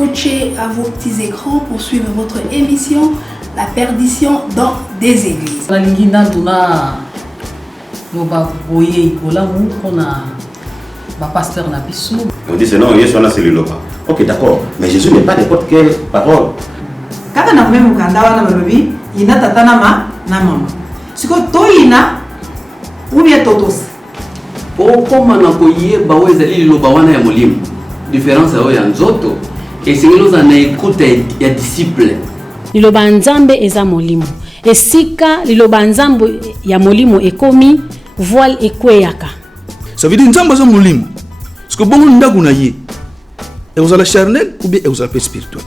scotché à vos petits écrans pour suivre votre émission La perdition dans des églises. Pasteur Nabiso. On dit non, Jésus c'est le loba. Ok, d'accord, mais Jésus n'est pas n'importe quelle parole. Quand on a même Kanda on lobby, il n'a tatana ma na maman. Ce que toina ou bien totos. Pour comment on a koyé bawe zali loba wana ya mulimu. Différence ao ya nzoto. Et c'est nous en écoute ya disciple. Liloba nzambe eza molimo. Esika liloba nzambe ya molimo ekomi voile ekweyaka. Ça veut dire nzambe eza molimo. Parce que bongo ndako na ye. Et vous allez charnel ou bien vous allez spirituel.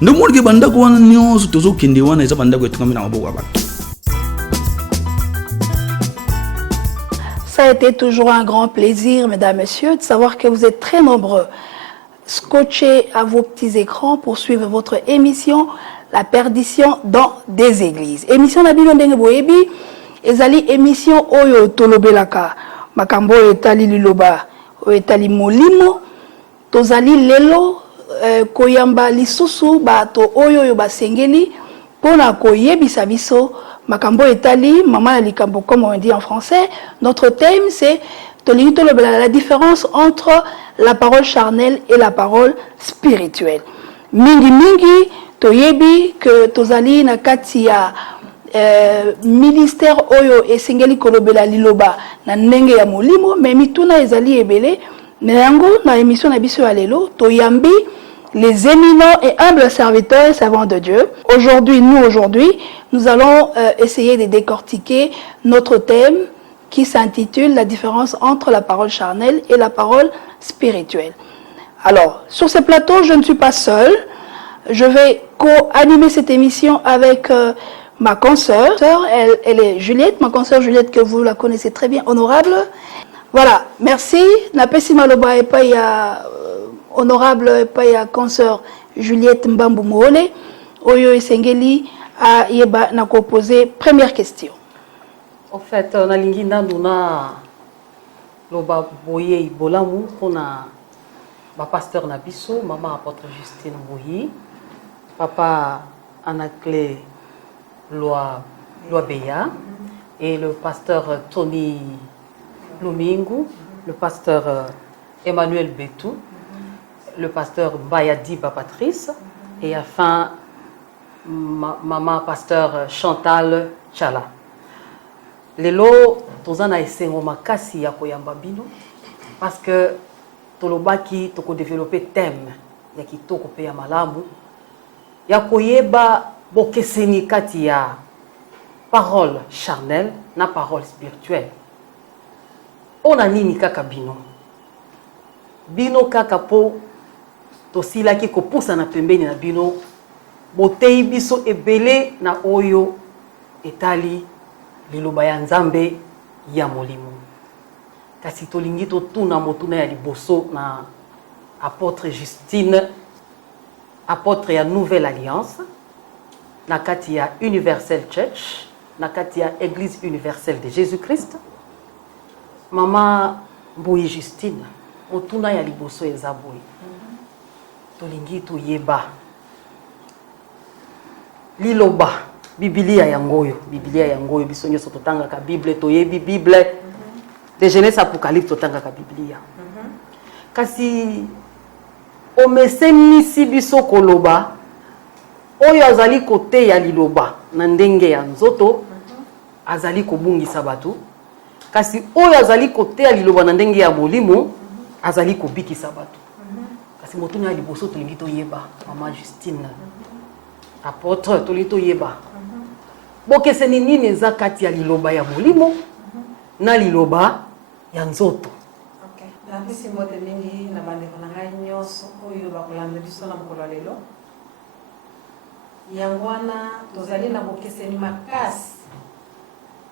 Ndoko ke bandako wana nyonso tozo kende wana eza bandako etungami na maboko abantu. Ça a été toujours un grand plaisir, mesdames, messieurs, de savoir que vous êtes très nombreux scotchés à vos petits écrans pour suivre votre émission La perdition dans des églises. Émission na bino ndenge boyebi ezali émission oyo tolobelaka makambo etali liloba etali molimo tozali lelo koyamba lisusu bato oyo basengeli pona koyebisa biso makambo etali mama na likambo comme on dit en français. Notre thème c'est la différence entre la parole charnelle et la parole spirituelle. Mingi toyebi que tozali na kati ya ministère oyo esengeli kolobela liloba na ndenge ya molimo mais mituna ezali ebele na yango na émission na biso ya lelo toyambi les éminents et humbles serviteurs et servants de Dieu. Aujourd'hui, nous allons essayer de décortiquer notre thème qui s'intitule la différence entre la parole charnelle et la parole spirituelle. Alors, sur ce plateau, je ne suis pas seule. Je vais co-animer cette émission avec ma consoeur. Elle est Juliette, ma consoeur Juliette, que vous la connaissez très bien, honorable. Voilà, merci. Napesi maloba et pas ya honorable et pas ya consoeur Juliette Mbambu Moole. Oyo esengeli a yeba na ko poser première question. En fait, on a lingina duna loba boye ibolamu kona ba pasteur Nabiso, maman apôtre Justine Boyi, papa Anaclé Loi Beya et le pasteur Tony Lumingu, le pasteur Emmanuel Betou, le pasteur Bayadi Patrice et enfin maman pasteur Chantal Chala. Lelo tozana esengo makasi ya koyamba bino parce que tolobaki toko développer thème ya kitoko pe ya malamu ya koyeba bokeseni kati ya parole charnelle na parole spirituelle. On a nini kaka bino kaka po tosilaki kopusa na pembeni na bino botei biso ebele na oyo etali liloba ya nzambe ya molimo. Kasi tolingi totuna motuna ya liboso na apôtre Justine, apôtre ya Nouvelle Alliance, na kati ya Universal Church, na kati ya Église universelle de Jésus-Christ. Mama Boyi Justine, motuna ya liboso eza boyi. Tolingi toyeba liloba Biblia yangoyo biso nyoso totanga ka Bible toyebi Bible de Genèse Apocalypse totanga ka Biblia. Kasi o mesemisi biso koloba oyo azali kote ya liloba na ndenge ya nzoto azali kobungisa bato. Kasi oyo azali kote ya liloba na ndenge ya molimo azali kobikisa bato. Kasi motuna ya liboso tolingi toyeba mama Justine apôtre tolingi toyeba bokeseni nini eza kati ya liloba ya molimo na liloba ya nzoto. Okay. Na bisi mbote mingi na bandeko na ngai nyonso oyo bakolanda biso na mokolo lelo. Yangwana tozali na bokeseni makasi.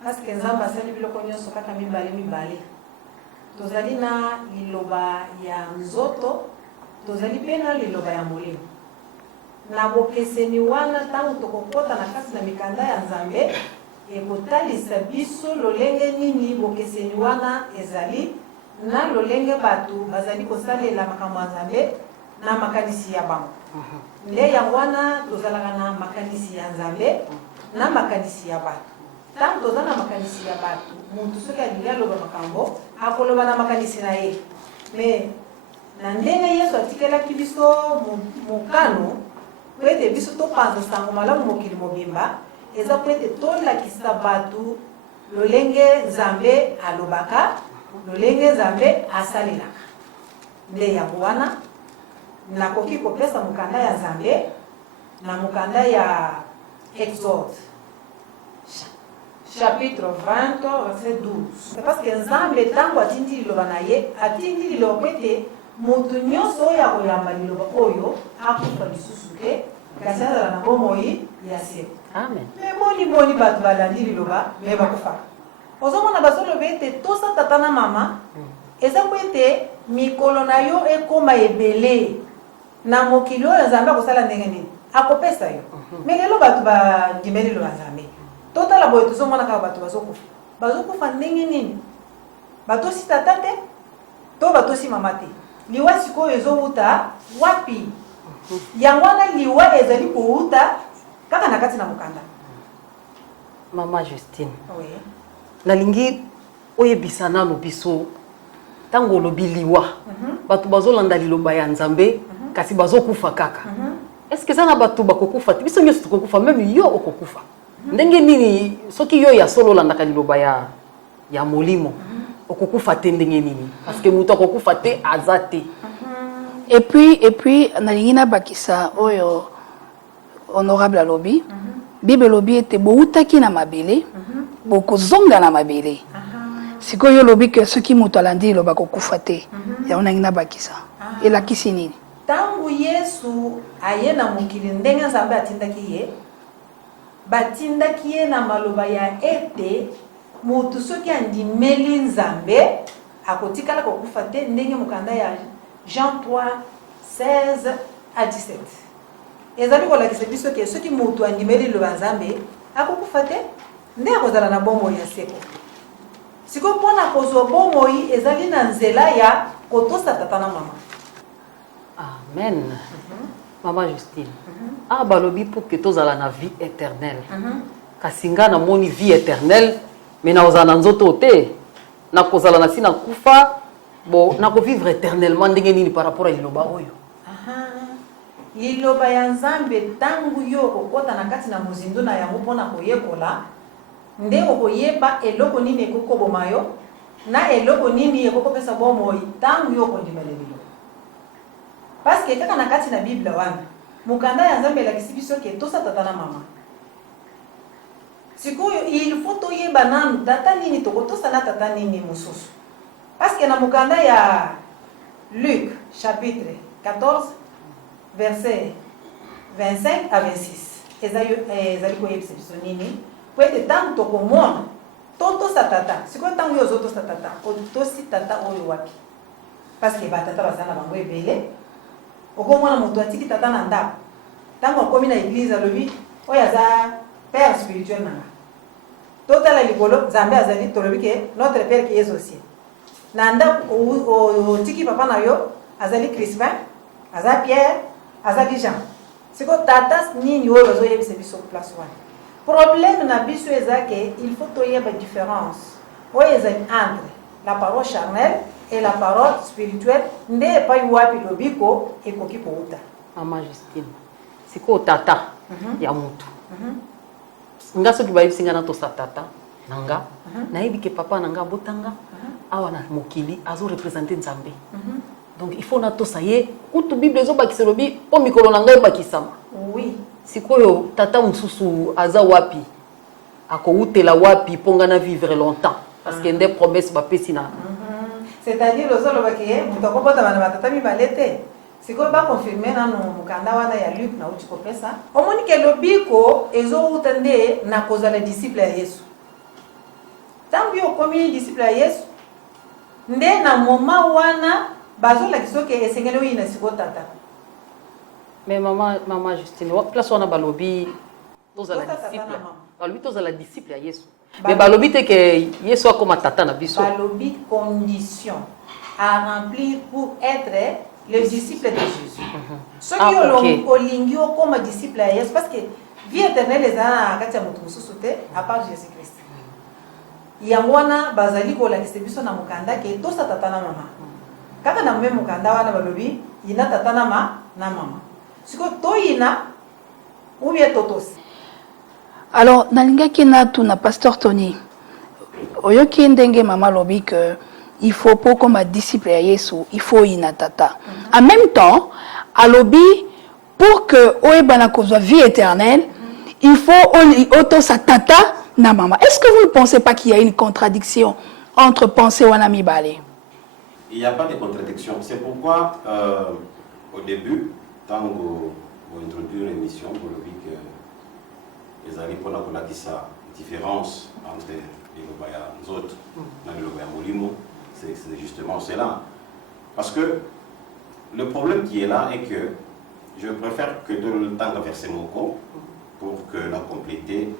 Parce que nzambe asali biloko nyonso kaka mibale. Tozali na liloba ya nzoto, tozali pe na liloba ya molimo. Na bokeseni wana tangu tokokota na kasi na mikanda ya nzambe ekotalisa biso lolenge nini bokeseni wana ezali na lolenge bato bazali kosalela makambo ya nzambe na makanisi ya bango. nde yango wana tozalaka na makanisi ya nzambe na makanisi ya bato. Tant toza na makanisi ya bato muntu soki alingi aloba makambo akoloba na makanisi na ye, mais na ndenge Yesu atikelaki biso mokano po ete biso topanza sango malamu mokili mobimba eza po ete tolakisa bato lolenge Nzambe alobaka, lolenge Nzambe asalelaka. Nde yango wana nakoki kopesa mokanda ya Nzambe na mokanda ya Exode chapitre 20 verset 12. Parce que Nzambe tango atindi liloba na ye atindi liloba po ete moto nyonso oyo akoyamba liloba oyo akufa lisusu te kasi azala na bomoi ya seko. Amen. Me boni bato balandi liloba me bakufaka. Ozomona bazoloba ete tosa tata na mama eza po ete mikolo na yo ekoma ebele na mokili oyo Nzambe akosala ndenge nini akopesa yo. Me lelo bato bandimeli liloba Nzambe totala boye tozomona kaka bato bazokufa ndenge nini batosi tata te to batosi mama te. Liwa sikoyo ezowuta wapi? Yango wana liwa ezali kouta kaka na kati na mokanda. Mama Justine, Oui. nalingi oyebisa nano biso tango olobi liwa bato bazolanda liloba ya Nzambe kasi bazokufa kaka. Est-ce que ça na bato bakokufa te? Biso nyonso tukokufa, même yo okokufa. Ndenge nini soki yo ya solo landaka liloba ya molimo okokufa te ndenge nini? Parce que muto okokufa te azate. Et puis nalingi na bakisa oyo honorable alobi. Bible lobi ete boutaki na mabele bokozonga na mabele. Sikoyo lobi ke soki muto alandi loba kokufa te. Ya onangi na bakisa. Elakisi nini? Tangu Yesu aye na mokili ndenge Nzambe atindaki ye batindaki ye na maloba ya ete mutu soki andimeli Nzambe akotikala kokufa te ndenge mokanda ya Jean 3 16 à 17. Ezali kolakisa biso ke soki mutu andimeli liloba Nzambe akokufa te nde akozala na bomoi ya seko. Siko mpona kozwa bomoi ezali na nzela ya kotosa tata na mama. Amen. Mama Justine. Ah balobi pour que tozala na vie éternelle. Kasinga na moni vie éternelle, mais na ozala nzoto te. Na kozala na sina kufa, bo na ko vivre éternellement ndenge nini par rapport à liloba oyo. Liloba ya Nzambe tangu yo kokota na kati na mozindo na yango mpona koyekola nde okoyeba eloko nini ekokoboma yo na eloko nini ekokopesa bomoi tangu yo kondimela liloba. Parce que kaka na kati na Bible wana mukanda ya Nzambe elakisi biso ke tosa tata na mama. Sikoyo il faut toyeba nanu tata nini tokotosa na tata nini mosusu. Parce que na mukanda ya Luc chapitre 14 verset 25 à 26 ezali koyebisa biso nini po ete tango tokomona totosa tata sikoyo tango yo ozotosa tata otosi tata oyo wapi? Parce que batata bazala bango ebele okomona moto atiki tata na ndako tango akomi na église alobi oyo aza père spirituel nanga totala likolo Nzambe azali tolobi ke notre père qui est aux cieux na ndako otiki papa na yo azali Crispin aza Pierre azali Jean siko tata nini oyo bazoyebisa biso place wana. Problème na biso eza ke il faut toyeba différence oyo ezali entre la parole charnelle et la parole spirituelle nde epai wapi lobiko ekoki kouta. Mama Justine, siko tata ya mutu nga soki bayebisi nga na tosa tata nanga nayebi ke papa nanga botanga awa na mokili azo représenter Nzambe. Donc il faut na tosa ye kutu Bible ezobakisa lobi po mikolo nanga ebakisama. Oui. Sikoyo tata mususu aza wapi akoutela wapi ponga na vivre longtemps parce que nde promesse bapesi na c'est-à-dire ozoloba ke mutu akobota bana batata mibale te sikoyo bakonfirme nano mokanda wana ya Luc na uti kopesa omoni ke lobiko ezowuta nde na kozala disciple ya Yesu. Tango yo okomi disciple ya Yesu nde na moma wana bazolakisa ke esengeli oyina siko tata. Mais mama Justine place wana balobi tozala disciple balobi tozala disciple ya Yesu. Mais balobi te ke Yesu akoma tata na biso. Balobi condition à remplir pour être les disciples de Jésus. Ceux Ah, qui ok. ont olingi comme disciples à Jésus, parce que vie éternelle est dans la à part Jésus-Christ. Yangwana bazali ko la kisebiso na mukanda ke to sa tata na mama. Kaka na mume mukanda wana balobi ina tata na mama. Siko to ina ou bien totos. Alors, nalingaki na tuna pasteur Tony. Oyoki ndenge mama lobi que il faut pas comme disciple à Yesu, il faut ina tata. En même temps, à lobi pour que oebana kozwa vie éternelle, il faut auto sa tata na mama. Est-ce que vous ne pensez pas qu'il y a une contradiction entre penser wana mibale? Il n'y a pas de contradiction. C'est pourquoi, au début, quand vous introduisez l'émission, vous le dites que les alliés pour la différence entre les Lobaya et les autres, les Lobaya Molimo, c'est justement cela. Parce que le problème qui est là est que je préfère que de le temps de verser mon compte pour que la compléter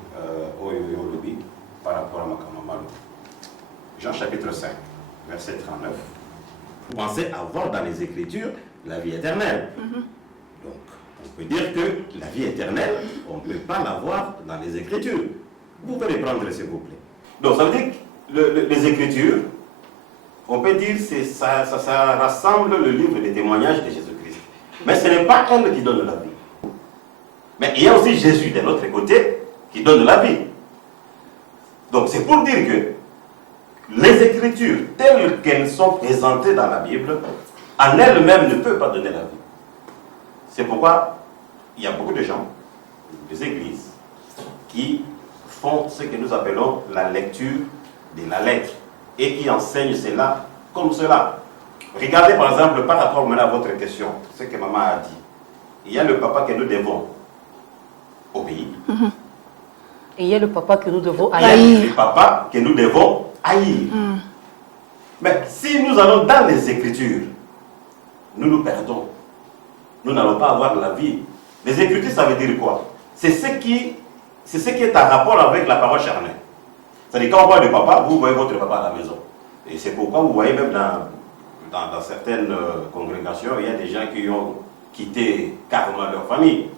au lobby par rapport à Makamamalo. Jean chapitre 5, verset 39. Vous pensez avoir dans les Écritures la vie éternelle. Donc, on peut dire que la vie éternelle, on ne peut pas l'avoir dans les Écritures. Vous pouvez les prendre, s'il vous plaît. Donc, ça veut dire que les Écritures, on peut dire que ça rassemble le livre des témoignages de Jésus-Christ. Mais ce n'est pas elle qui donne la vie. Mais il y a aussi Jésus de l'autre côté qui donne la vie. Donc, c'est pour dire que les Écritures, telles qu'elles sont présentées dans la Bible, en elles-mêmes ne peuvent pas donner la vie. C'est pourquoi il y a beaucoup de gens, des églises, qui font ce que nous appelons la lecture de la lettre et qui enseignent cela comme cela. Regardez par exemple, par rapport maintenant à votre question, ce que maman a dit. Il y a le papa que nous devons obéir. Et il y a le papa que nous devons Il y a haïr. le papa que nous devons haïr. Mais si nous allons dans les Écritures, nous nous perdons. Nous n'allons pas avoir la vie. Les Écritures, ça veut dire quoi? C'est ce qui est en rapport avec la parole charnelle. C'est-à-dire, quand on parle de papa, vous voyez votre papa à la maison. Et c'est pourquoi vous voyez même dans certaines congrégations, il y a des gens qui ont quitté carrément leur famille.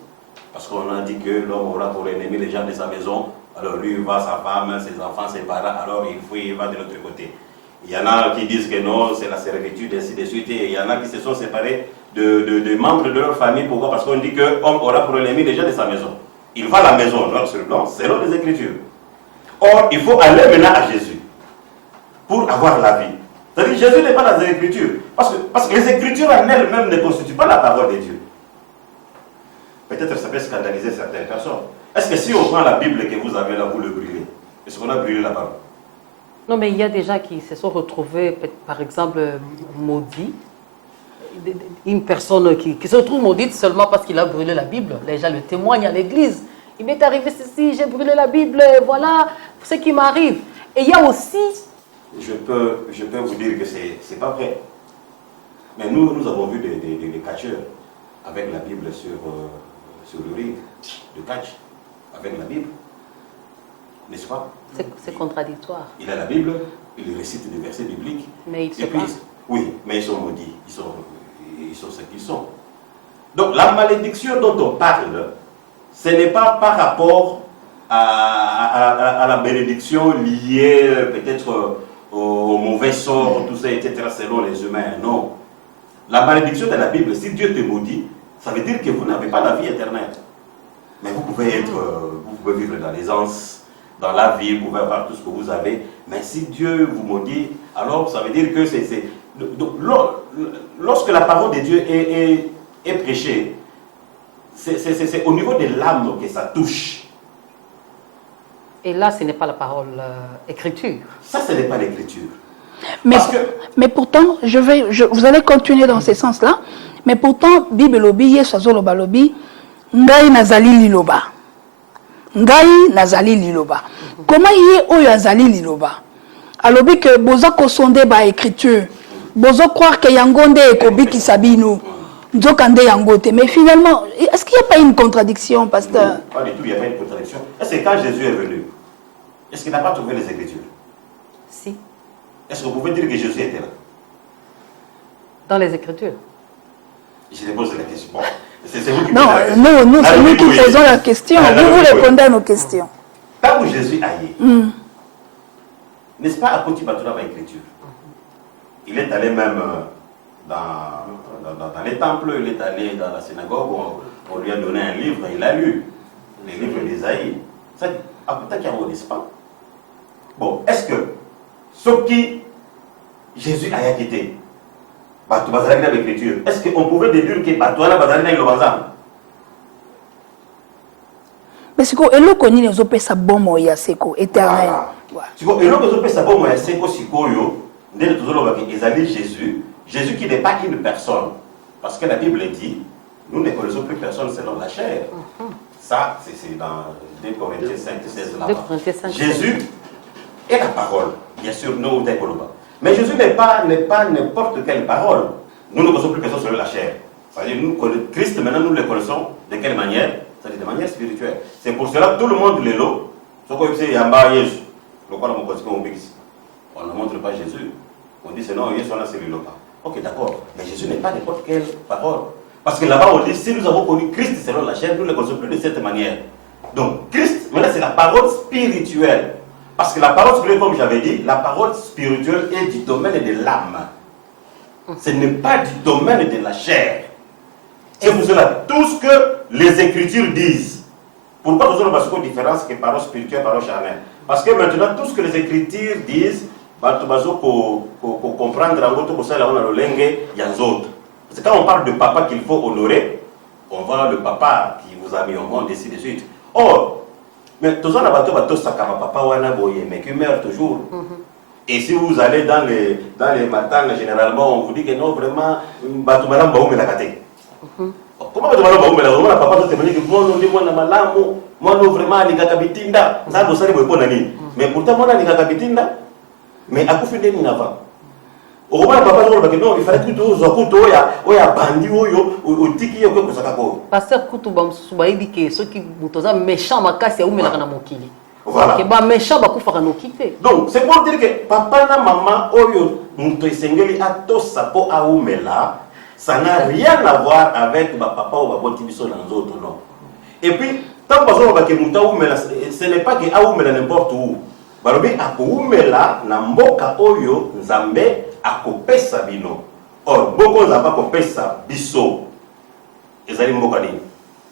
Parce qu'on a dit que l'homme aura pour l'ennemi les gens de sa maison. Alors lui, il va, sa femme, ses enfants, ses parents, alors il fuit, il va de l'autre côté. Il y en a qui disent que non, c'est la servitude, ainsi de suite. Et il y en a qui se sont séparés de membres de leur famille. Pourquoi? Parce qu'on dit que l'homme aura pour l'ennemi les gens de sa maison. Il va à la maison, noir sur blanc, selon les Écritures. Or, il faut aller maintenant à Jésus pour avoir la vie. C'est-à-dire Jésus n'est pas dans les Écritures. Parce que les Écritures en elles-mêmes ne constituent pas la parole de Dieu. Peut-être ça peut scandaliser certaines personnes. Est-ce que si on prend la Bible que vous avez là, vous le brûlez? Est-ce qu'on a brûlé la parole? Non, mais il y a des gens qui se sont retrouvés, par exemple, maudits. Une personne qui se retrouve maudite seulement parce qu'il a brûlé la Bible. Les gens le témoignent à l'église. Il m'est arrivé ceci, j'ai brûlé la Bible, voilà ce qui m'arrive. Et il y a aussi... Je peux vous dire que ce n'est pas vrai. Mais nous avons vu des catcheurs avec la Bible sur le ring de catch, avec la Bible. N'est-ce pas? C'est contradictoire. Il a la Bible, il récite des versets bibliques. Mais il se et puis, passe. oui, mais ils sont maudits. Ils sont ce qu'ils sont. Donc la malédiction dont on parle, ce n'est pas par rapport à la bénédiction liée peut-être au mauvais sort, tout ça, etc., selon les humains. Non. La malédiction de la Bible, si Dieu te maudit, ça veut dire que vous n'avez pas la vie éternelle. Mais vous pouvez vivre dans l'aisance, dans la vie, vous pouvez avoir tout ce que vous avez. Mais si Dieu vous maudit, alors ça veut dire que lorsque la parole de Dieu est prêchée, c'est au niveau de l'âme que ça touche. Et là, ce n'est pas la parole écriture. Ça, ce n'est pas l'écriture. Mais pourtant, vous allez continuer dans ce sens-là. Mais pourtant, Bible lobi, Yesu loba lobi, ngai nazali liloba. Ngai nazali liloba. Comment yé oyo azali liloba? Alobi que boza ko sonde ba écriture. Bozo croire que yangonde ekobi kisabino. Nzokande yangote. Mais finalement, est-ce qu'il n'y a pas une contradiction, pasteur? Non, pas du tout, il n'y a pas une contradiction. Est-ce que quand Jésus est venu, est-ce qu'il n'a pas trouvé les Écritures? Si. Est-ce que vous pouvez dire que Jésus était là? Dans les Écritures. Je te pose la question. Bon, c'est vous qui Non, posez la question. non, c'est nous qui posons la question. Vous répondez à nos questions. Quand Jésus a dit, n'est-ce pas à côté de l'écriture? Il est allé même dans les temples, il est allé dans la synagogue, on lui a donné un livre, il a lu les livres d'Ésaïe. Ça, à côté qu'il y a, n'est-ce pas? Bon, est-ce que ce qui Jésus a quitté, l'écriture, est-ce qu'on pouvait déduire que Batouana Bazalina est le bazar? Mais c'est quoi? Et le connu les opé sa bon moya seko éternel. Tu vois, et l'autre opé sa bon moya seko sikoyo, dès le toujours ils allaient Jésus, Jésus qui n'est pas une personne, parce que la Bible dit, nous ne connaissons plus personne selon la chair. Ça, c'est dans 2 Corinthiens 5, 16 là-bas. Jésus est la parole, bien sûr, nous Koloba. Mais Jésus n'est pas n'importe quelle parole. Nous ne connaissons plus personne selon la chair. C'est-à-dire, Christ, maintenant, nous le connaissons de quelle manière? C'est-à-dire de manière spirituelle. C'est pour cela que tout le monde le loue. On ne montre pas Jésus. On dit, c'est non, Jésus, on a celui-là. Ok, d'accord. Mais Jésus n'est pas n'importe quelle parole. Parce que là-bas, on dit, si nous avons connu Christ selon la chair, nous ne le connaissons plus de cette manière. Donc, Christ, maintenant, c'est la parole spirituelle. Parce que la parole spirituelle, comme j'avais dit, la parole spirituelle est du domaine de l'âme. Ce n'est pas du domaine de la chair. C'est pour cela, tout ce que les Écritures disent, pourquoi nous avons une différence que parole spirituelle et parole charnelle? Parce que maintenant, tout ce que les Écritures disent, pour comprendre en gros, ça, là, on a le lengue, il y a les autres. Parce que quand on parle de papa qu'il faut honorer, on voit le papa qui vous a mis au monde, ainsi de suite. Or, mais tout ça, papa, mais qui meurt toujours. Et si vous allez dans les matins, généralement, on vous dit que non, vraiment, comment papa mais pourtant, mais à coup de n'avant. Au moment papa non, il fallait que tu oya bandi o tiki yo ko sakako. Pasteur Kutuba Msusuba dit que ceux qui mutoza méchant makasi ya umela kana mokili. Voilà. Que ba méchant ba kufa kana okite. Donc c'est pour dire que papa na maman oyo muto esengeli atosa po a umela, ça n'a rien à voir avec ba papa ou ba boti biso na nzoto non. Et puis tant que muta umela, ce n'est pas que a umela n'importe où. Balobi akoumela na mboka oyo nzambe akopesa bino. Or boko nzamba kopesa biso ezali mboka nini?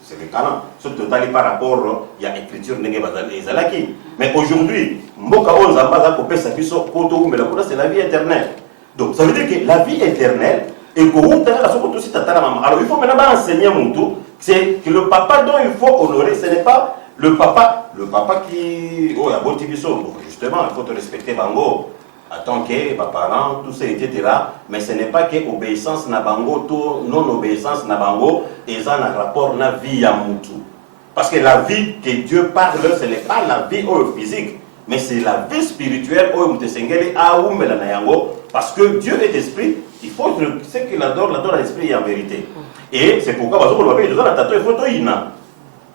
C'est le Canaan. Ce total par rapport à l'écriture ndenge bazali ezalaki. Mais aujourd'hui mboka oyo nzamba akopesa biso poto umela kuna c'est la vie éternelle. Donc ça veut dire que la vie éternelle et que alors il faut maintenant enseigner mon tour, c'est que le papa dont il faut honorer, ce n'est pas le papa qui, oh, il y a bon justement, il faut te respecter bango, en tant que parent, tout ça, etc. Mais ce n'est pas que obéissance na bango, tout non-obéissance na bango, et ça n'a rapport na vie à moutou. Parce que la vie que Dieu parle, ce n'est pas la vie physique, mais c'est la vie spirituelle, parce que Dieu est esprit, il faut que ce qu'il adore l'esprit et en vérité. Et c'est pourquoi,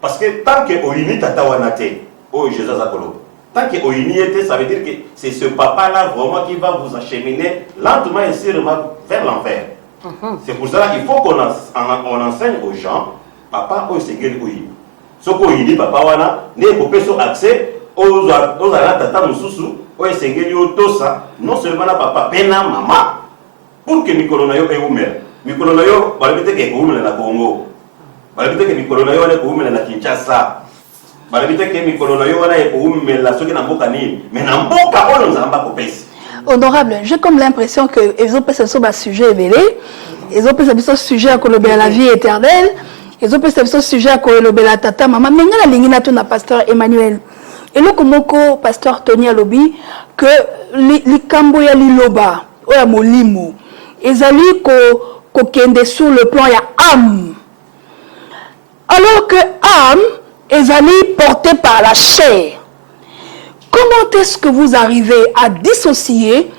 parce que tant que Oini Tatawanate, oh Jésus Zakolo, tant que Oini était, ça veut dire que c'est ce papa-là vraiment qui va vous acheminer lentement et sûrement vers l'enfer. C'est pour cela qu'il faut qu'on enseigne aux gens, papa, oh c'est quel Oini. Ce qu'Oini, papa, wana, n'est pas accès aux tata mususu, oh c'est quel Tosa, non seulement la papa, pena maman, pour que Mikolonayo ait ouvert. Mikolonayo, balabite que ouvert na Congo. Balabite que Mikolonayo ait ouvert na Kinshasa. Balabite que Mikolonayo ait ouvert la soki na mboka ni. Mais na mboka on nous amba kopesi. Honorable, j'ai comme l'impression que ils ont passé sur un sujet éveillé, ils ont passé sur sujet à colober la vie éternelle, ils ont passé sur sujet à colober la tata maman. Mais nga la lingina tu na pasteur Emmanuel. Et le komoko pasteur Tony Alobi que li kambo ya liloba oya molimo ezali ko kende sur le plan ya âme. Alors que âme ezali portée par la chair. Comment est-ce que vous arrivez à dissocier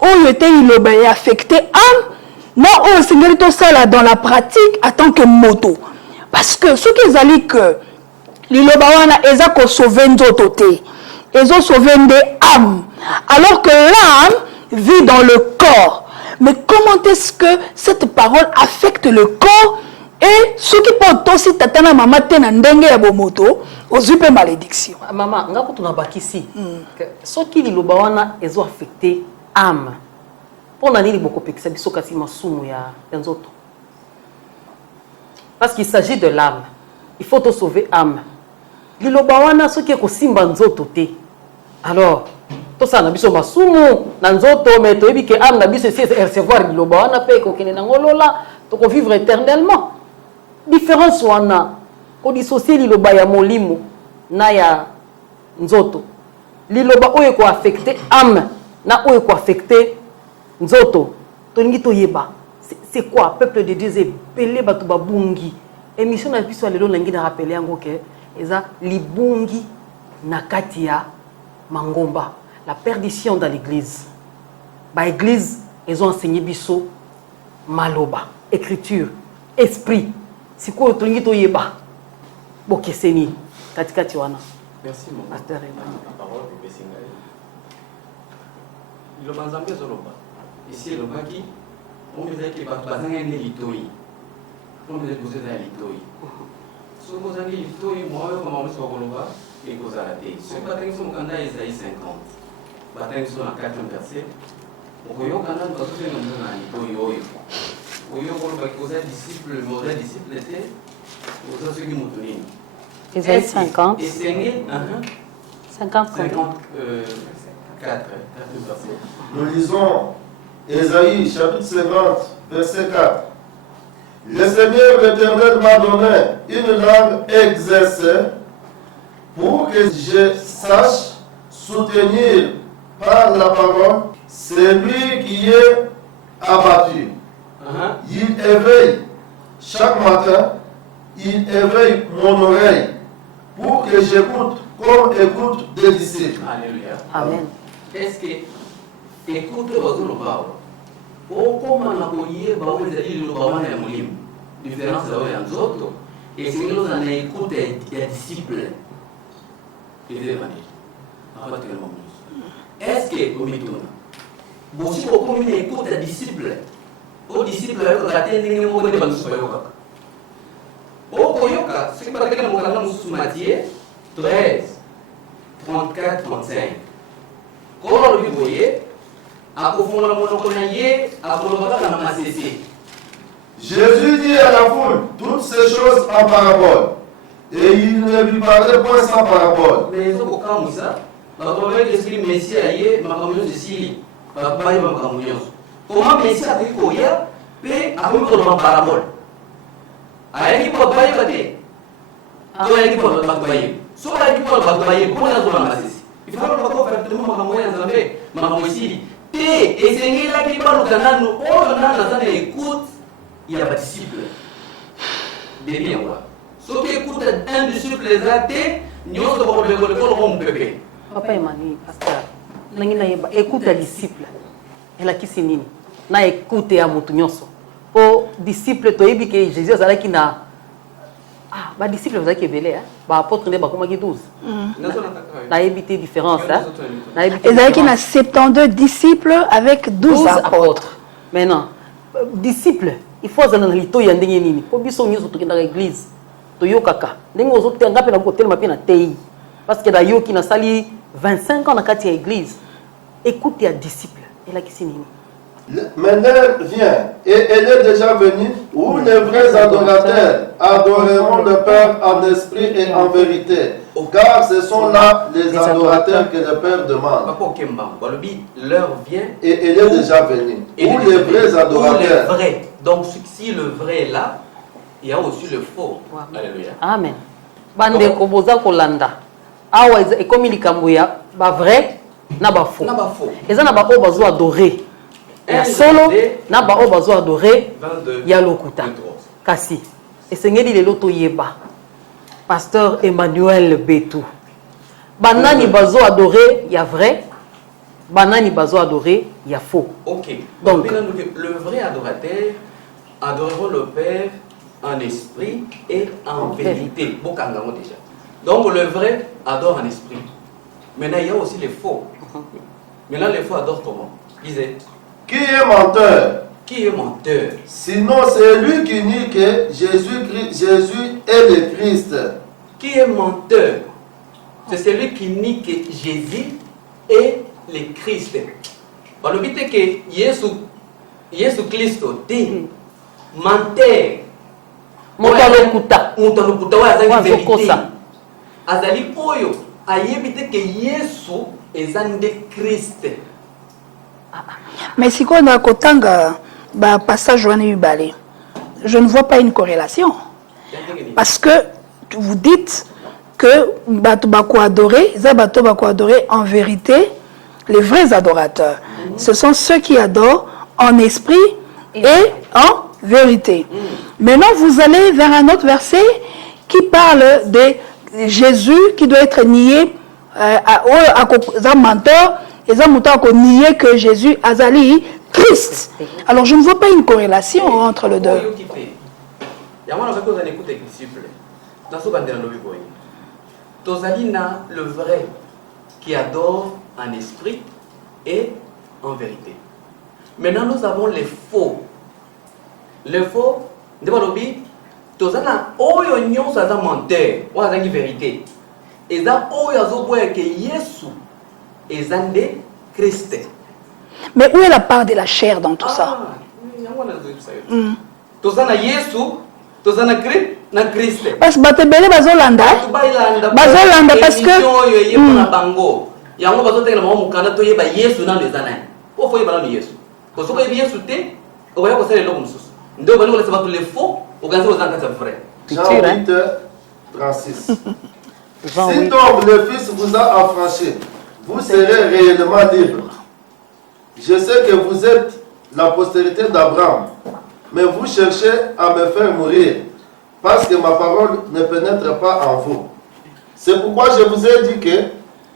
où était liloba et affecté âme non on singeli to sala dans la pratique en tant que moto parce que ce qui ezali que liloba wana eza ko sauver nzoto te ezo sauver des âmes alors que l'âme vit dans le corps Mais comment est-ce que cette parole affecte le corps et ce qui peut aussi tatana maman tena ndenge ya bomoto ozupe malédiction. Maman, nga kutu na bakisi. Ce qui liloba wana ezo affecter âme. Pona nini boko pekisa biso kasi masumu ya nzoto. Parce qu'il s'agit de l'âme. Il faut te sauver âme. Liloba wana ce qui est ko simba nzoto te. Alors, to sana biso masumu na nzoto mais to yebi ke âme na biso c'est recevoir liloba wana pe ko kene na ngolola to ko vivre éternellement. Différence wana ko dissocier liloba ya molimo na ya nzoto. Liloba oyo ko affecter âme na oyo ko affecter nzoto. To ngi to yeba. C'est quoi peuple de Dieu est belé batu babungi. Émission na biso lelo na ngi na rappeler yango ke eza libungi na kati ya mangomba. La perdition dans l'église. Ba église ils ont enseigné biso maloba, écriture, esprit. Si quoi tolingi to yeba bokeseni katikati wana. Merci mon pasteur. La parole pour Bessinga. Le banzambe zoloba. Ici le baki on me dit que bazanga ne litoi. On me dit que vous êtes à litoi. Si vous êtes à litoi, moi comme on se koloba et vous arrêtez. Ce pas que son kanda Isaïe 50. Bateng sur la 4e verset. Oyo kanda bato se ngana litoi oyo. Oyo koloba que vous êtes disciple, le modèle disciple était vous êtes ceux qui m'ont Isaïe 50. Et c'est 50. 4. Nous lisons Ésaïe chapitre 50, verset 4. Le Seigneur l'Éternel m'a donné une langue exercée pour que je sache soutenir par la parole celui qui est abattu. Il éveille chaque matin, il éveille mon oreille pour que j'écoute comme écoute des disciples. Alléluia. Amen. Est-ce que écoute bazoloba okoma na koyeba oyo ezali liloba wana ya molimo différence oyo ya nzoto esengeli ozala na écoute ya disciple ezevani abatekelema mosusu est-ce que omituna bosi okomi na écoute ya disciple o disciple ayokaka te ndenge moko nde bamisusu bayokaka okoyoka soki batekela mokanda mosusu Matthieu 13 34 35 kolo alobi boye akofungola monoko na ye akolobaka na masese. Jésus dit à la foule toutes ces choses en parabole, et il ne lui parlait point sans parabole. Mais ils ont aucun moussa. Quand l'esprit Messie a yé, ma communion de Syrie, papa et ma communion. Comment Messie a pris Koya, puis a pris en parabole. A yé pour bailler baté. A yé pour bailler. Soit a yé pour bailler, pour la zone masses. Il faut pas faire tout le monde ma moyenne d'enlever, ma moïsie. Et c'est là qui parle au canal, nous, on a écoute, il y a pas de disciple. Bien, voilà. Ceux qui écoutent un disciple les athées, nous avons le bébé. Papa Emmanuel, pasteur, écoute les disciples. Elle a qui c'est nini? Na écoute à Moutounyoso. Pour disciple, tu as dit que Jésus a dit qu'il n'a. Ah, bah disciple, vous avez qui belé, hein? Bah apôtre, ne pas comment qui 12. Na évité différence, hein? Et là, il a 72 disciples avec 12 apôtres. Maintenant, disciple, il faut que vous ayez un nini. Pour que vous ayez dans l'église. Toyo kaka. Ndenge ozote ngapi na kotel mapi na tei. Parce que d'ailleurs qui n'a sali 25 ans dans la église. Écoute tes disciples. Et là qui c'est nini? Mais l'heure vient, et elle est déjà venue, où les vrais adorateurs adoreront le Père en esprit et en vérité. Car ce sont là les adorateurs que le Père demande. L'heure vient. Et elle est déjà venue. Où les vrais adorateurs. Où les vrais. Donc si le vrai est là, il y a aussi le faux. Alléluia. Amen. Bande koboza kolanda. Awa ekomi likambo ya ba vrai na ba faux. Eza na ba o bazo adorer. Ya solo na ba o bazo adorer ya lokuta. Kasi esengeli lelo to yeba. Pasteur Emmanuel Betou. Banani bazo adorer ya vrai. Banani bazo adorer ya faux. OK. Donc le vrai adorateur adoreront le Père en esprit et en vérité. Bokangamo déjà. Donc le vrai adore en esprit. Maintenant il y a aussi les faux. Maintenant les faux adorent comment? Disait Qui est menteur? Qui est menteur? Sinon, c'est lui qui nie que Jésus est le Christ. Qui est menteur? C'est celui qui nie que Jésus est le Christ. Le but est que Jésus Christ est menteur. Moutalokuta wa azali vérité. Azali oyo ayebite que Yesu ezande Christ. Mais si on a kotanga ba passage wana yubale, je ne vois pas une corrélation. Parce que vous dites que bato bako adorer, za bato bako adorer en vérité, les vrais adorateurs. Ce sont ceux qui adorent en esprit et en vérité. Maintenant, vous allez vers un autre verset qui parle de Jésus qui doit être nié à menteur et ça montre nier que Jésus azali Christ. Alors je ne vois pas une corrélation entre les deux. Tozalina le vrai qui adore en esprit et en vérité. Maintenant nous avons les faux. Les faux, ndebalobi tozana oyo nyonso aza menteur, o azangi vérité. Eza oyo azoboya que Yesu ezande Christ. Mais où est la part de la chair dans tout ça? Tozana Yesu, tozana Christ. Parce que batebele bazolanda parce que yango bazotengela mwa mukanda toyeba Yesu nano ezana. Po foye bana Yesu. Ko soko yebi Yesu te, oya ko sele loko mususu. Ndo bali ko lesa batu le faux, okanza ozanga sa vrai. Jean 8, 36. Si donc le Fils vous a affranchi, vous serez réellement libre. Je sais que vous êtes la postérité d'Abraham, mais vous cherchez à me faire mourir, parce que ma parole ne pénètre pas en vous. C'est pourquoi je vous ai dit que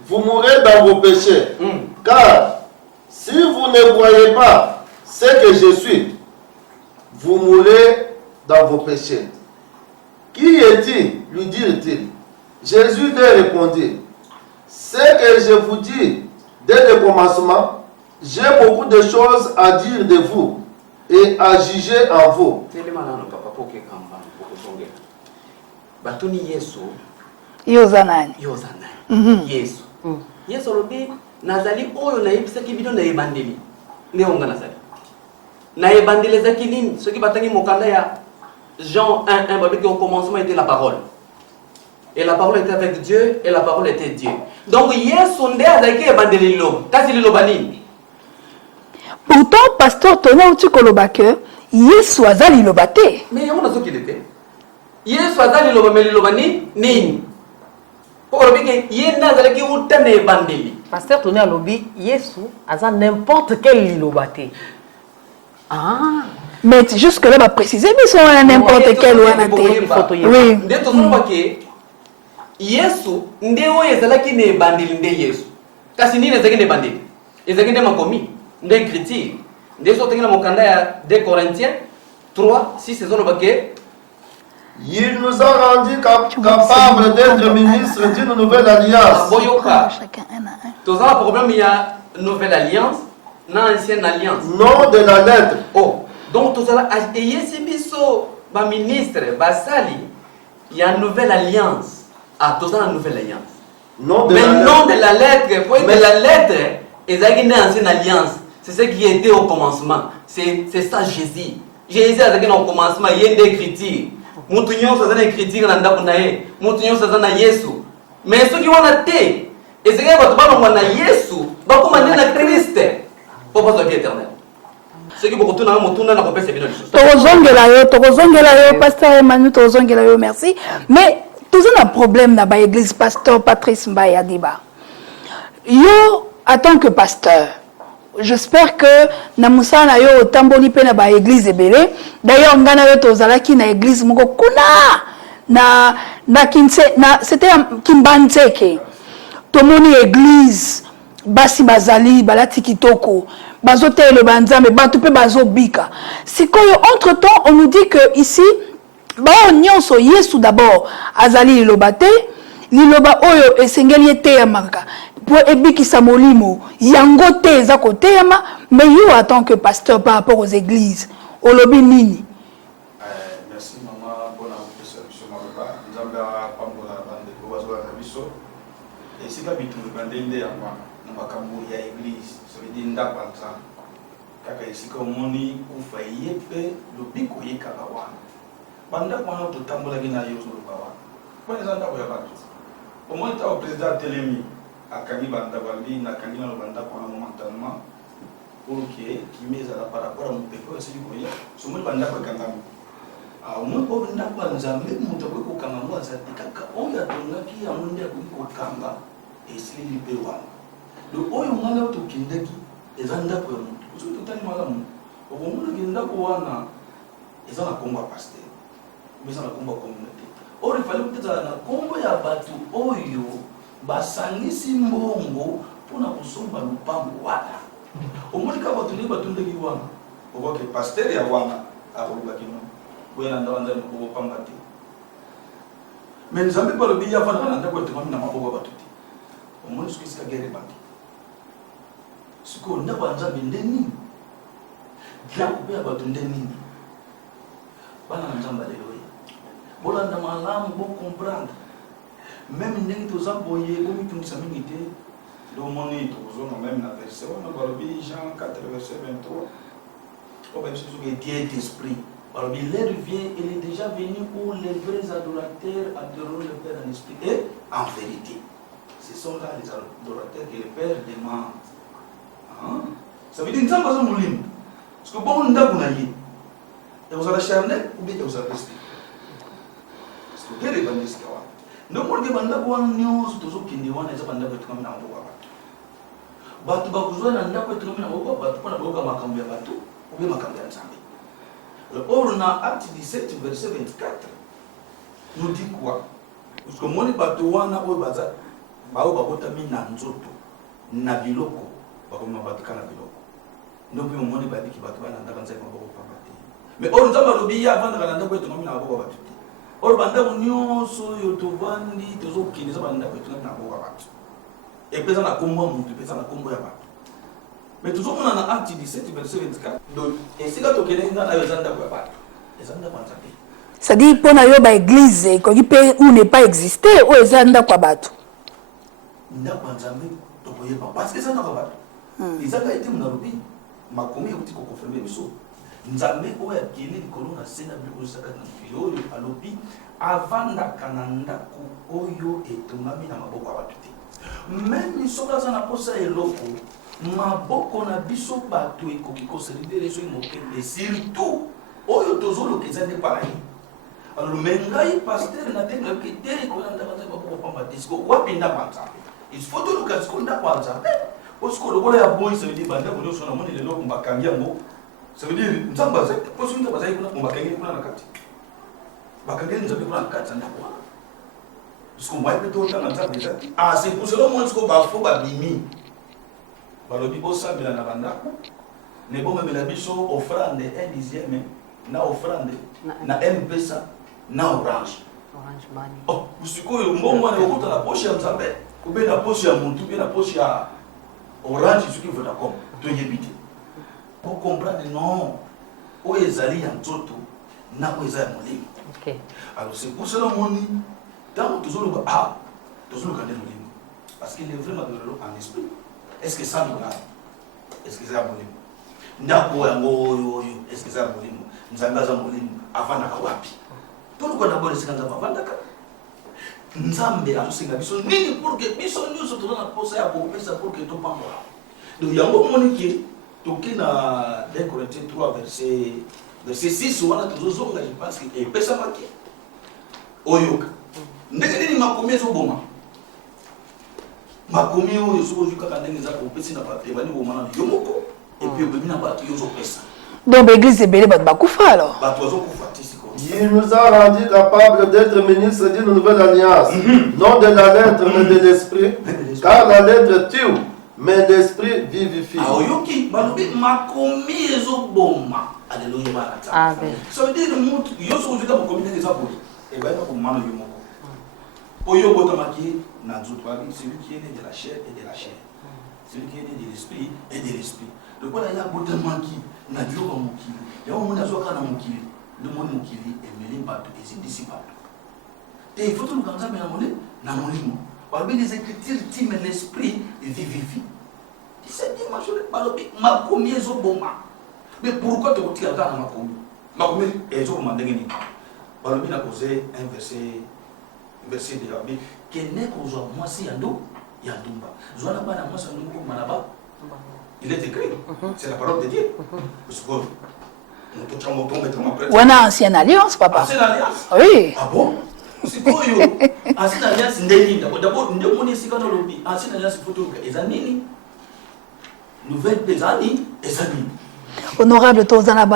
vous mourrez dans vos péchés. Car si vous ne voyez pas ce que je suis, vous mourrez dans vos péchés. Qui est-il? Lui dirent-ils. Jésus leur répondit, ce que je vous dis dès le commencement, j'ai beaucoup de choses à dire de vous et à juger en vous. Yozanani. Yesu. Yesu lobi nazali oyo na yebisaki bino na ebandeli. Leonga nazali. Na ebandeli zaki nini? Ceux qui batangi mokanda ya Jean 1:1 babiki au commencement était la parole. Et la parole était avec Dieu et la parole était Dieu. Donc Yesu nde azaki ebandeli lo. Kasi liloba nini? Pourtant pasteur Tony Utikoloba que Yesu azali loba te. Mais yango nazoki dete. Yesu azali loba meli loba nini? Pasteur Tony Alobi, Yesu, a n'importe quel lilobate. Ah. Mais jusque-là, on va préciser, mais si on a n'importe quel lilobate. Oui. Yesu, ndeo ezalaki ne bandeli nde Yesu. Kasi nini ezalaki ne bandeli? Ezalaki ne makomi, nde écriture. Nde so tengina mokanda ya 2 Corinthiens 3:6 ezolobake. Il nous a rendus capables d'être ministres d'une nouvelle alliance. Chacun un à un. Tous un problème, il y a une nouvelle alliance, une ancienne alliance. Non de la lettre. Oh, donc tout ça, et ici, biso, ba ministre, ba sali, il y a une nouvelle alliance. Ah, tout ça, une nouvelle alliance. Non de mais la non lettre. de la lettre, pour mais la lettre, ils ont une ancienne alliance. C'est ce qui était au commencement. C'est ça Jésus. Jésus a dit au commencement, il y a une écriture. Mutu nyonso azana écriture na ndaku na ye, mutu nyonso azana Yesu. Mais ceux qui wana te, ezeka bato balongwa na Yesu, bakoma na Christ. Pour pas vie éternelle. Ceux qui beaucoup tuna mutuna na kopesa bino lisusu. Tozongela yo pasteur Emmanuel tozongela yo merci. Mais tous un problème na ba église pasteur Patrice Mbaye Adiba. Yo en tant que pasteur, j'espère que Namusa na yo tamboli pe na ba église ebele. D'ailleurs ngana yo tozalaki na église moko kuna na kinse na c'était Kimbanzeke. Tomoni église basi bazali balati kitoko bazote le banzambe batu pe bazobika. Sikoyo entre-temps on nous dit que ici ba nyonso Yesu d'abord azali lobate liloba oyo esengeli ete ya maka. pour ebikisa molimo yango te eza koteyama mais yo en tant que pasteur par rapport aux églises olobi nini? Merci maman pour la question maloba nzamba pambola bande ko bazola na biso et sika bitu bandende ya mwa na makambo ya église ça veut dire ndapa nzamba kaka esika omoni kufa yepe lobiko yekaka wana banda kwana totambola bina yo zoloba wana kwa nzanda ko ya batu omoni ta président Telemi akangi banda bandi na kangi na banda kwana momentalement pour que kimeza la par rapport à mon peuple c'est du koya somo banda ko kangami mon pauvre nda kwa nzambe muto ko kanga mwa za tikaka oya tonaki ya munde ko kanga esili lipe wana do oyo ngana to kindaki ezanda ko muto so totali malamu obomuno kinda ko wana ezana komba pasteur bezana komba communauté or il fallait peut-être na kombo ya batu oyo basangisi mbongo pona kusomba lupango wana omulika batu ni batundeki wana okoke pasteur ya wana akoluka kino bwena ndawanza ko pamba te mais nzambe ba lobi ya fana na ndako temami na maboko batu te omoni sikisa gere bandi siko ndako nzambe ndeni ndako pe batu ndeni bana nzamba lelo bola na malamu bo comprendre même ndenge tozaboye bo mitungisa mingi te do moni tozona même na verset on va lire Jean 4 verset 23 on va chercher Dieu d'esprit alors l'heure vient il est déjà venu où les vrais adorateurs adoreront le Père en esprit et en vérité ce sont là les adorateurs que le Père demande ça veut dire nzamba za mulimo parce que bon ndaku na ye et vous allez charnel ou bien vous allez esprit parce que quel est le ministère ndo molge banda kwa news tozokindi wana eza banda kwetu kama na mboka batu bakuzwa na ndako kwetu kama na mboka batu pana boka makambo ya batu ube makambo ya nzambe or na Acte 17 verset 24 nous dit quoi parce que moni batu wana oyo baza bao bakota mina nzoto na biloko bakoma batu kana biloko ndo pe moni babiki batu bana ndaka nzambe maboko pa batu mais or nzamba lobi ya vanda kana ndako kwetu kama na mboka batu or banda nyonso yo tovandi tozokindisa banda kwetu na boka batu epeza na kombo mutu epeza na kombo ya batu mais tozomona na Acte 17 verset 24 donc esika tokelenga na yo zanda kwa batu ezanda kwanza pe ça dit pona yo ba église ko kipe ou ne pas exister ou ezanda kwa batu nda kwanza mbe tokoyeba parce que zanda kwa batu ezaka ete munarubi makomi yokuti ko confirmer biso nzambe oya kile likolo na sena biko saka na fiyo alobi avandaka na ndako oyo etongami na maboko ya batu te même soki aza na posa eloko maboko na biso bato ekoki koselidere soki mokende surtout oyo tozoloka eza nde mpana ye alors me ngai paster na te nayoki te kolandaka nzambe maboko pamba te siko wapi ndako ya nzambe il faut toluka siko ndako ya nzambe po siko lokola ya boyi ça veut dire bandako nyonso namoni lelo bakangi yango ça veut dire nzambe azali po soki nzambe azali kuna bakangi kuna na kati bakangi nzambe kuna na kati ya ndako wana siko mwaye mpe totanga nzambe eza te c'est pour cela omoni siko bafo babimi balobi bosambela na bandako ne bomemela biso offrande 1/10 na offrande na mpesa na orange money oh sikoyo mbongo wana okota na poche ya nzambe ube na poche ya muntu ube na poche ya orange soki vodacom toyebi te po comprendre non oyo ezali ya nzoto na oyo eza ya molimo alors c'est pour cela omoni ntango tozoloba tozoloka nde molimo parce qu'il est vraiment en esprit. Est-ce que ça nous a? Est-ce que ça molimo? Ndako yango oyo est-ce que ça molimo? Nzambe za molimo avanda ka wapi? Pourquoi d'abord est-ce que nzambe avanda ka? Nzambe azosenga biso nini pour que biso nyonso tozana posa ya kopesa pour que topambola. Donc yango moniki toki na 2 Corinthiens 3 verset 6 wana tozozonga je pense que epesa maki. Oyoka. Ndenge nini makomi ezoboma? Makomi oyo soki kaka ndenge za kopesi na papier bani bomana yo moko et puis obimina bato yo zopesa donc l'église ebele bato bakufa alors bato bazokufa te siko il nous a rendu capable d'être ministres d'une nouvelle alliance non de la lettre mais de l'esprit car la lettre tue mais l'esprit vivifie oyoki balobi makomi ezoboma alléluia barata amen ça veut dire mutu yo soki makomi ndenge za boye e ba ina komana yo moko po yo botamaki celui qui est né de la chair et de la chair. Celui qui est né de l'esprit et de l'esprit. Donc voilà, il y a beaucoup de gens qui n'ont pas mokili. Il y a beaucoup de gens qui n'ont mokili. Le monde mokili est mêlé partout et c'est d'ici partout. Et il faut tout le temps mais na molimo. Parmi les écritures, time l'esprit vivifi. Il s'est dit ma combien zo boma. Mais pourquoi tu retires dans ma commune? Ma commune est zo boma ndengeni. Parmi n'a causé un verset de la Bible qui n'est qu'aux moi si yando yandumba. Zo na bana moi sa ndumba manaba. Il est écrit. C'est la parole de Dieu. Parce que on a ancienne alliance, papa. Ancienne alliance? Oui. Ah bon? C'est quoi yo? Ancienne alliance ndeni. D'abord, nous on est si quand on lobby. Ancienne alliance photo ezanini. Nouvelle des années ezanini. Honorable Tozana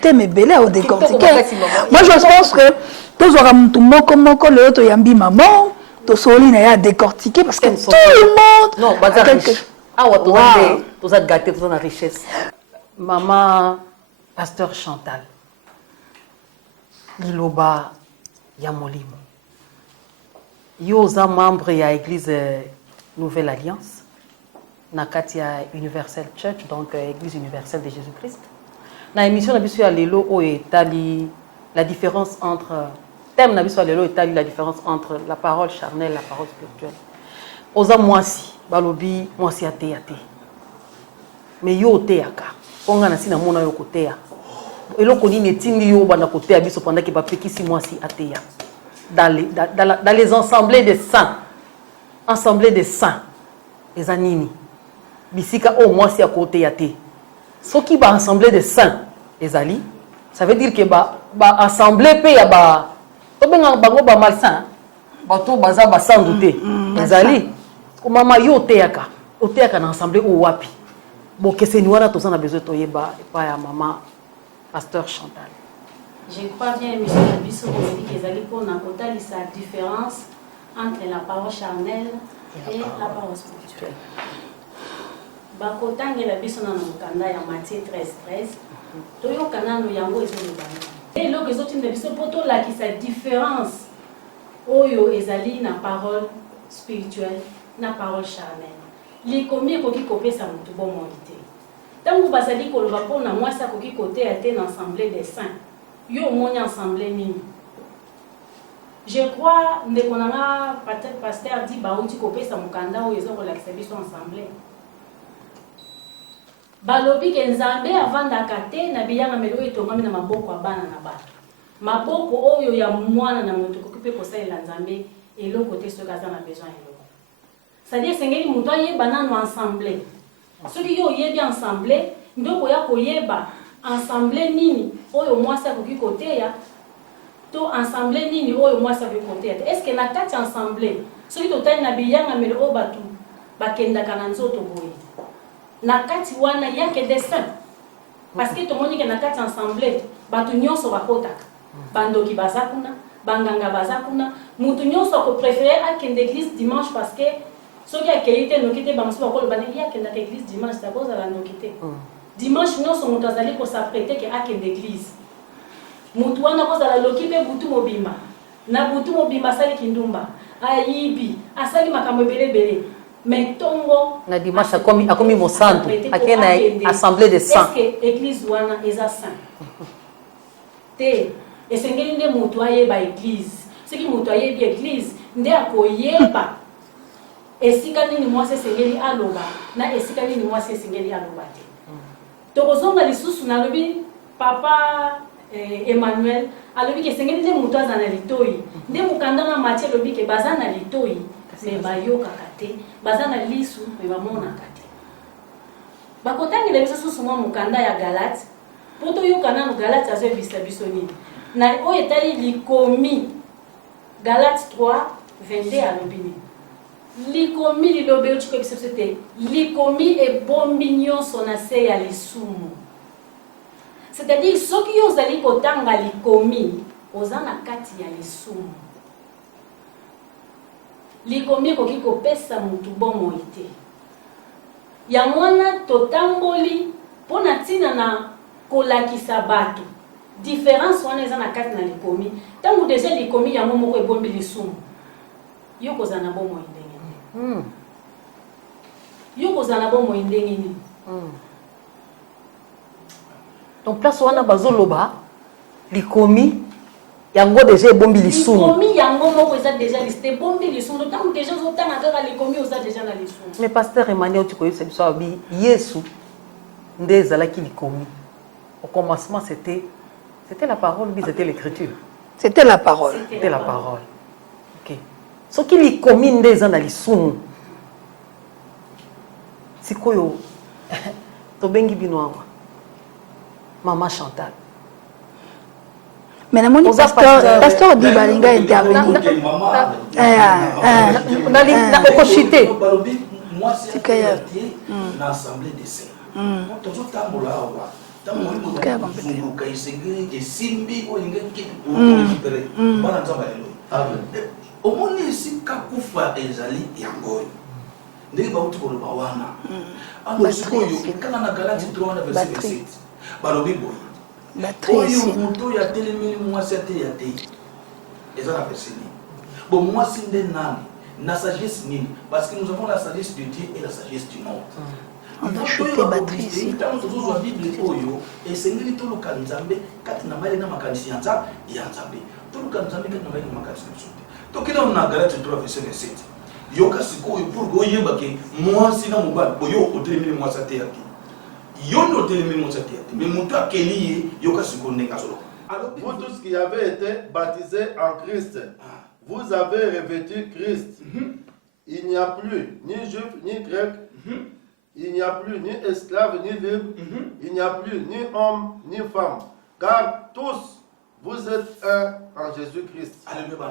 thème belé au décortiquer. Moi je pense que Tozora moko le to yambi maman, to soli na ya décortiquer parce que tout le monde non, bazar riche. Ah ouais, vous êtes gâtés, vous avez la richesse. Maman Pasteur Chantal. Liloba Yamolimo. Yoza membre ya église Nouvelle Alliance. Nakatia Universal Church, donc Église universelle de Jésus-Christ. Dans l'émission, on a vu Lelo où établi la différence entre thème, on a vu Lelo établi la différence entre la parole charnelle et la parole spirituelle. Oza moisi, balobi moisi ateate. Mais yo teaka, onga na sina mona yo kotea. Eloko ni netindi yo bana kotea biso pendant que bapekisi moisi atea. Dans les assemblées des saints, assemblées des saints, les anini. Bisika au moins si à côté yate. Ce qui va assembler des saints, les alliés, ça veut dire que ba assembler pe ya ba to benga bango ba malsain, ba to baza ba sans douter. Les alliés, ko mama yo teaka na assembler au wapi. Bon que c'est nous wana to sana besoin to yeba pa ya maman Pasteur Chantal. Je crois bien monsieur Biso dit que les alliés pour na kotali sa différence entre la parole charnelle et la parole spirituelle. Bakotangela biso na mukanda ya Matthieu 13:13 toyokana no yango ezolobana et loko ezotinda biso poto la qui sa différence oyo ezali na parole spirituelle na parole charnelle likomi ekoki kopesa mutu bomoi te ntango bazali koloba mpona mwasi akoki koteya te na assemblée des saints yo omoni assemblée nini. Je crois ndeko nanga peut-être pasteur dit bauti kopesa mukanda oyo ezokolakisa biso assemblée balobi ke nzambe avandaka te na biyanga melo etongami na maboko ya bana na bato maboko oyo ya mwana na moto koki mpe kosalela nzambe eloko te soki aza na besoin eloko c'est-à-dire esengeli moto ayeba nano ensemble soki yo oyebi ensemble nde okoya koyeba ensemble nini oyo mwasi akoki koteya to ensemble nini oyo mwasi akoki koteya te estce na kati ensemble soki totali na biyanga melo oyo bato bakendaka na nzoto boye na kati wana yake des saints parce que tomoni ke na kati ensemble bato nyonso bakotaka bandoki baza kuna banganga baza kuna mutu nyonso akopréféré akende église dimanche parce que soki akei te noki te bamosusu bakoloba ndenge akendaka église dimanche takozala noki te dimanche nyonso mutu azali kosapréte ke akende église mutu wana kozala loki mpe butu mobimba na butu mobimba asali kindumba ayibi asali makambo ebelebele mais tongo na dimanche akomi mosantu akena assemblée des saints. Est-ce que église wana eza saint te esengeli nde mutu ayeba église soki mutu ayebi église nde akoyeba esika nini mwasi esengeli aloba na esika nini mwasi esengeli aloba te tokozonga lisusu nalobi papa Emmanuel alobi ke esengeli nde mutu aza na litoi nde mokanda na Matthieu alobi ke baza na litoi me bayokaka te baza na lisu me bamonaka te bakotangela biso susu mwa mokanda ya Galate po toyoka nano Galate azoyebisa biso nini na oyo etali likomi Galate 3:22 alobi nini likomi lilobi oyo tikoyebisa biso te likomi ebombi nyonso na se ya lisumu c'est-à-dire soki yo ozali kotanga likomi oza na kati ya lisumu likomi ekoki kopesa mutu bomoi te yango wana totamboli mpona ntina na kolakisa bato différence wana eza na kati na likomi ntango deja likomi yango moko ebombi lisumu yo kozala na bomoi ndenge nini yo kozala na bomoi ndenge nini donc place wana bazoloba likomi yango déjà ebombi lisumu likomi yango moko eza déjà liste ebombi lisumu ntango déjà ozotanga kaka likomi oza déjà na lisumu. mais pasteur Emmanuel oti koyebisa biso abi yesu nde ezalaki likomi au commencement c'était la parole ou c'était l'écriture? C'était la parole. C'était la parole. Ok. Ce qui li komi nde eza na lisumu. Sikoyo tobengi bino awa. Maman Chantal. Mais namoni pasteur dit balinga intervenir. Na okoshite. Moi c'est une assemblée de saints. Toujours tambola awa. omoni esika kufa ezali yango ndenge bauti koloba wana ando sikoyo ekanga na Galati 3 na verset 27 balobi boye oyo moto oyo atelemeli mwasi atelia te eza na verset nini bon mwasi nde nani na sagesse nini parce que nous avons la sagesse de Dieu et la sagesse du monde. On va chuter batterie ici. Et c'est lui tout le canzambe, quand on a mal dans ma canisianza, il y a un zambé. Tout le canzambe, quand on a mal dans ma canisianza. Donc, il y a un Galate 3, verset 27. Yoka siko, pour goyer bake, moi, si dans mon bal, yo, au télémé, moi, ça t'est acquis. Yo, no télémé, moi, ça t'est acquis. Mais mon toit, Kelly, yoka siko, n'est qu'à solo. Vous tous qui avez été baptisés en Christ, vous avez revêtu Christ. Il n'y a plus ni juif, ni grec. Il n'y a plus ni esclave, ni libre. Il n'y a plus ni homme, ni femme. Car tous, vous êtes un en Jésus-Christ. Alléluia.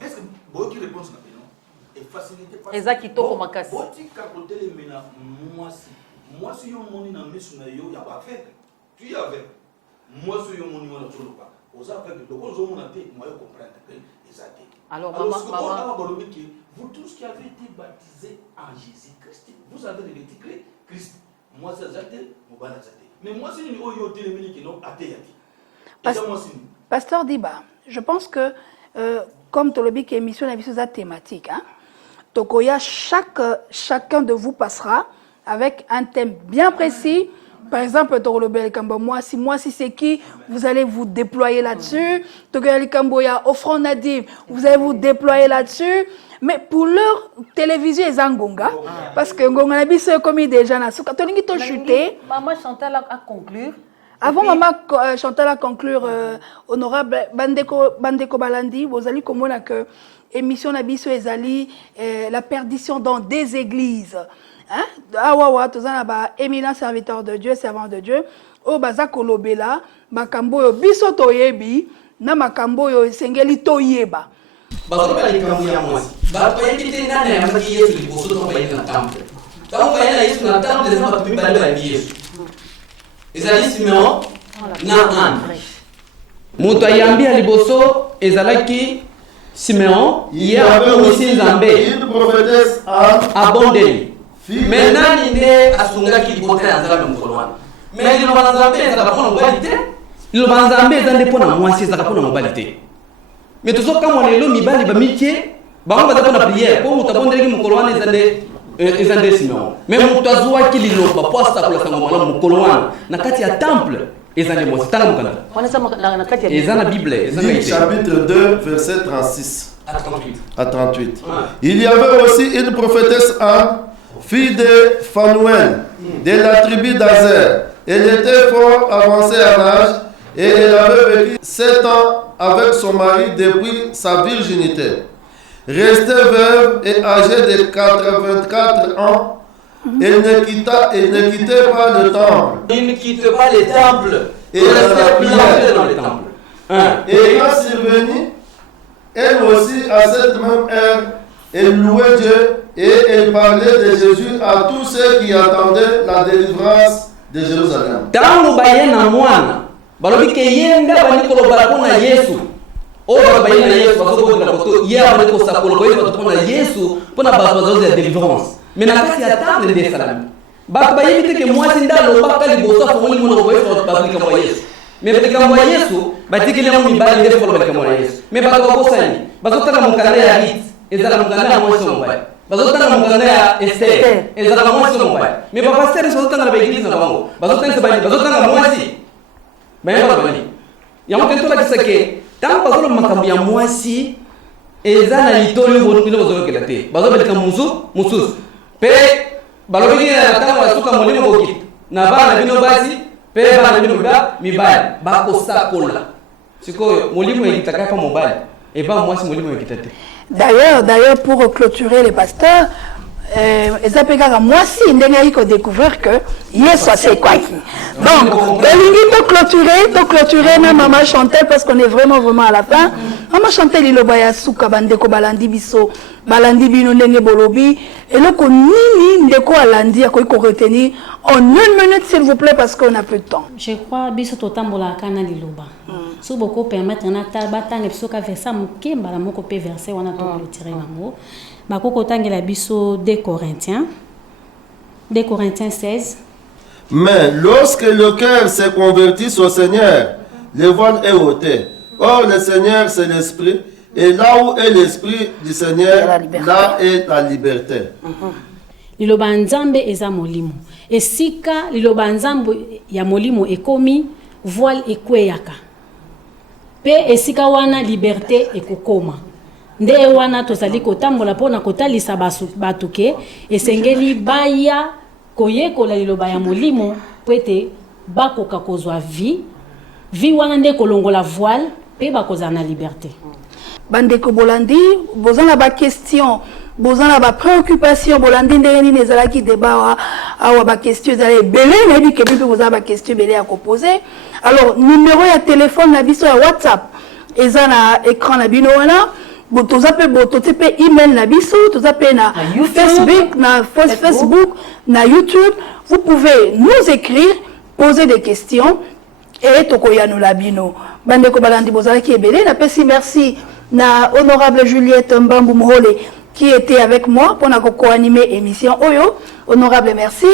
Est-ce que vous qui répondez et facilité pas Ezakito makasi. Boti kakotele mena mwasi yo moni na misu na yo ya ba fait. Tu y avais. Mwasi yo moni wana tolo pa. Oza fait que donc ozo mona te moi comprendre que ezate. Alors maman vous tous qui avez été baptisés en Jésus-Christ, vous avez revêtu Christ. Moi c'est zate, mobala zate. Mais moi c'est une oyo télémeni qui non até. Pasteur Diba, je pense que comme Tolobi qui émission la vision thématique, hein, Tokoya, chacun de vous passera avec un thème bien précis. Par exemple, Torolobel Kambo, moi si c'est qui, vous allez vous déployer là-dessus. Tokoya Kamboya, offrande Nadim, vous allez vous déployer là-dessus. Mais pour leur télévision, ils ont Ngonga. Parce que Ngonga n'a pas se commis déjà. Maman Chantal a conclure. Avant Maman Chantal a conclure, honorable Bandeko Balandi, vous allez comprendre que émission Nabiso Ezali, la perdition dans des églises. Hein? Awawa, tous en éminent serviteur de Dieu, servant de Dieu. O Bazako Lobela, Makambo yo biso toyebi, na Makambo yo sengeli toyeba. Bazo ba likambo ya mwasi. Ba pa yekite nani ya maki Yesu liboso to ba yena temple. Tango ba yena Yesu na temple za ba pimba ba Yesu. Ezali Simeon na Anne. Mutu ayambia liboso ezalaki Simeon ye akomisi Nzambe. Une prophétesse abondeli. Mais nani nde asungaki libota ya Nzambe mukolo wana. Mais liloba na Nzambe ezalaka pona mobali te. Liloba na Nzambe ezande pona mwasi ezalaka pona mobali te. Mais tout ça, comme on est là, mibali ba mitie, ba on va faire la prière. Pour muta bondeli mukolo wana ezande Simeon. Mais muta zuwa ki liloba posta kula sango mwana mukolo wana na kati ya temple ezande mwasi tanga mukana. Na kati ya ezana Bible, ezana Luc chapitre 2 verset 36 à 38. Il y avait aussi une prophétesse Anne, fille de Phanuel, de la tribu d'Azer. Elle était fort avancée en âge et elle avait vécu 7 ans avec son mari depuis sa virginité. Restée veuve et âgée de 84 ans, elle ne quittait pas le temple. Il ne quitte pas les temples. Et restait planté dans les temples. Et quand survenue, elle aussi à cette même heure, elle louait Dieu et elle parlait de Jésus à tous ceux qui attendaient la délivrance de Jérusalem. Tangu bayena mwana, balobi ke yenda banikolo balakona Yesu. O bayena Yesu bazobonga koto ya baniko sakolo ko Yesu batopona Yesu pona bazozo ya délivrance. Mais na kati ya table de salam. Ba bayebite ke mwasi ndalo bakali boso fomoli mona ko Yesu babalika mwa Yesu. Mais babalika mwa Yesu, batikile mu mibali ndefu ko babalika mwa Yesu. Mais bakabosani, bazotaka mukanda ya hit. ezala mokanda ya mwasi mobali bazotanga mokanda ya Esther ezala mwasi mobali mais bapasteur bazotanga na baeglise na bango bazotangisa bani bazotanga mwasi bayeba bani yango te tolakisa ke ntango bazoloba makambo ya mwasi eza na litoli bino bazoyokela te bazobeleka mosusu mpe balobiki na ntango basuka molimo bokita na bana bino basi mpe bana bino mibali bakosakola sikoyo molimo ekitaka pa mobali eba mwasi molimo ekita te. D'ailleurs, pour clôturer les pasteurs, moi si on découvrir que Yesu c'est quoi. Donc, de clôturer même Maman Chantel parce qu'on est vraiment à la fin. Maman Chantel il obaya suka bandeko balandi biso, balandi bino ndenge bolobi et donc nini ndeko alandi ko retenir en 1 minute s'il vous plaît parce qu'on a peu de temps. Je crois biso totambola kana liloba. Si beaucoup permettre na tabata biso ka versa mukemba la moko pe verser wana to clôturer nango. Bakoko tangela biso 2 Corinthiens 16. Mais lorsque le cœur s'est converti au Seigneur, le voile est ôté. Or le Seigneur c'est l'esprit et là où est l'esprit du Seigneur, là est la liberté. Liloba nzambe eza molimo. Esika liloba nzambe ya molimo ekomi voile ekweyaka. Pe esika wana liberté ekokoma. Nde wana tozali kotambola pona kotalisa batuke esengeli baya koyekola liloba ya molimo pwete bakoka kozwa vie wana nde kolongola voile pe bakoza na liberté. Bandeko bolandi bozana ba question bozana ba préoccupation bolandi ndeni nezalaki débat awa ba question ezali belé nebi ke bibi bozana ba question belé à poser. Alors numéro ya téléphone na biso ya WhatsApp ezana écran na bino wana. Bototepe email na biso, tozape na Facebook, na YouTube. Vous pouvez nous écrire, poser des questions et tokoya no labino. Bandeko balandi bozalaki ebele na pesi merci na honorable Juliette Mbambu Mohole qui était avec moi pour na co-animer émission Oyo. Honorable merci.